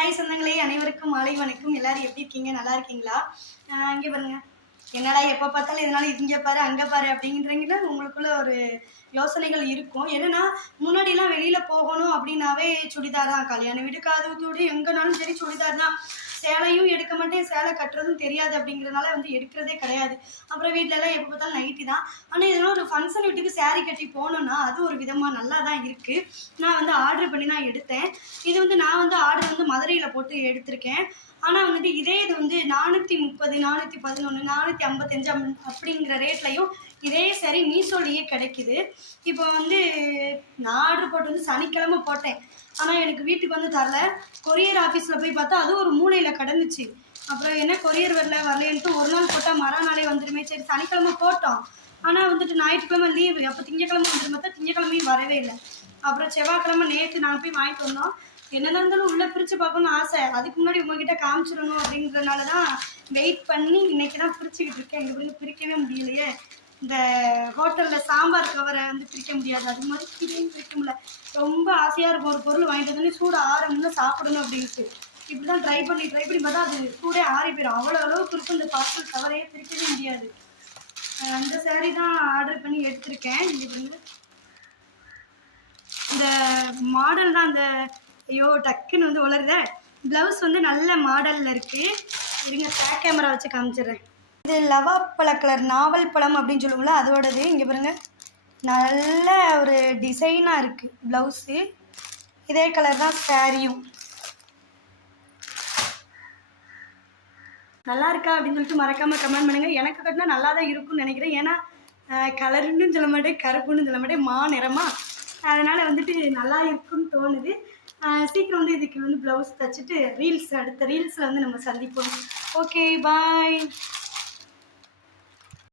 Hi சொந்தங்களே, அனைவருக்கும் மாலை வணக்கம். எல்லாரும் எப்படி இருக்கீங்க? நல்லா இருக்கீங்களா? இங்கே பாருங்க, என்னடா எப்போ பார்த்தாலும் இதனால இங்கே பாரு அங்கே பாரு அப்படிங்கிறீங்களா உங்களுக்குள்ள ஒரு யோசனைகள் இருக்கும். என்னன்னா முன்னாடிலாம் வெளியில் போகணும் அப்படின்னாவே சுடிதார் தான். கல்யாண வீடு, காது ஊத்தோடு எங்கேனாலும் சரி சுடிதார் தான். சேலையும் எடுக்க மாட்டேன், சேலை கட்டுறதும் தெரியாது அப்படிங்கிறதுனால எடுக்கிறதே கிடையாது. அப்புறம் வீட்டிலலாம் எப்போ பார்த்தாலும் நைட்டி தான். ஆனால் இதெல்லாம் ஒரு ஃபங்க்ஷன் வீட்டுக்கு சேரீ கட்டி போனோன்னா அது ஒரு விதமாக நல்லா தான் இருக்குது. நான் ஆர்டர் பண்ணி நான் எடுத்தேன். இது நான் ஆர்டர் மதுரையில் போட்டு எடுத்திருக்கேன். ஆனால் இதே இது 430, 411, 455 அப்படிங்கிற ரேட்லையும் இதே சரி மீஷோலேயே கிடைக்குது. இப்போ நான் ஆர்டர் போட்டு சனிக்கிழமை போட்டேன். ஆனால் எனக்கு வீட்டுக்கு தரல. கொரியர் ஆஃபீஸில் போய் பார்த்தா அது ஒரு மூலையில் கிடந்துச்சு. அப்புறம் என்ன கொரியர் வரலேன்ட்டு ஒரு நாள் போட்டால் மறுநாளே வந்துடுமே, சரி சனிக்கிழமை போட்டோம். ஆனால் ஞாயிற்றுக்கிழமை லீவு. அப்போ திங்கக்கிழமை வந்துடும் பார்த்தா திங்கக்கிழமையும் வரவே இல்லை. அப்புறம் செவ்வாய்க்கிழமை நேற்று நாங்கள் போய் வாங்கிட்டு வந்தோம். என்னதான் இருந்தாலும் உள்ளே பிரித்து பார்க்கணும்னு ஆசை. அதுக்கு முன்னாடி உங்ககிட்ட காமிச்சிடணும் அப்படிங்கிறதுனால தான் வெயிட் பண்ணி இன்றைக்கி தான் பிரிச்சுக்கிட்டு இருக்கேன். எங்கள் பிரிக்கவே முடியலையே. இந்த ஹோட்டலில் சாம்பார் கவரை பிரிக்க முடியாது, அது மாதிரி கிளியும் பிரிக்க முடியல. ரொம்ப ஆசையாக இருக்கும் ஒரு பொருள் வாங்கிட்டு வந்து சூடு ஆரம்புன்னு சாப்பிடணும் அப்படின்ட்டு. இப்படி தான் ட்ரை பண்ணி பார்த்தா அது சூடே ஆறி போயிடும். அவ்வளோ அளவுக்கு இருக்கும் இந்த பார்சல் கவரையே பிரிக்கவே முடியாது. அந்த சேரீ தான் ஆர்டர் பண்ணி எடுத்திருக்கேன். இந்த மாடல் தான் அந்த ஐயோ டக்குன்னு உலருத ப்ளவுஸ் நல்ல மாடலில் இருக்குது. இருங்க பேக் கேமரா வச்சு காமிச்சிடுறேன். இது லவாப்பழ கலர் நாவல் பழம் அப்படின்னு சொல்லுவோம்ல, அதோடது. இங்கே பாருங்கள், நல்ல ஒரு டிசைனாக இருக்குது ப்ளவுஸு. இதே கலர் தான் சாரியும். நல்லா இருக்கா அப்படின்னு சொல்லிட்டு மறக்காமல் கமெண்ட் பண்ணுங்கள். எனக்கு கட்டினா நல்லா தான் இருக்கும்னு நினைக்கிறேன். ஏன்னா கலருன்னு சொல்ல மாட்டேன், கருப்புன்னு சொல்ல மாட்டேன், நிறமாக. அதனால் நல்லா இருக்குன்னு தோணுது. சீக்கிரம் இதுக்கு ப்ளவுஸ் தைச்சிட்டு அடுத்த ரீல்ஸில் நம்ம சந்திப்போம். ஓகே, பாய்.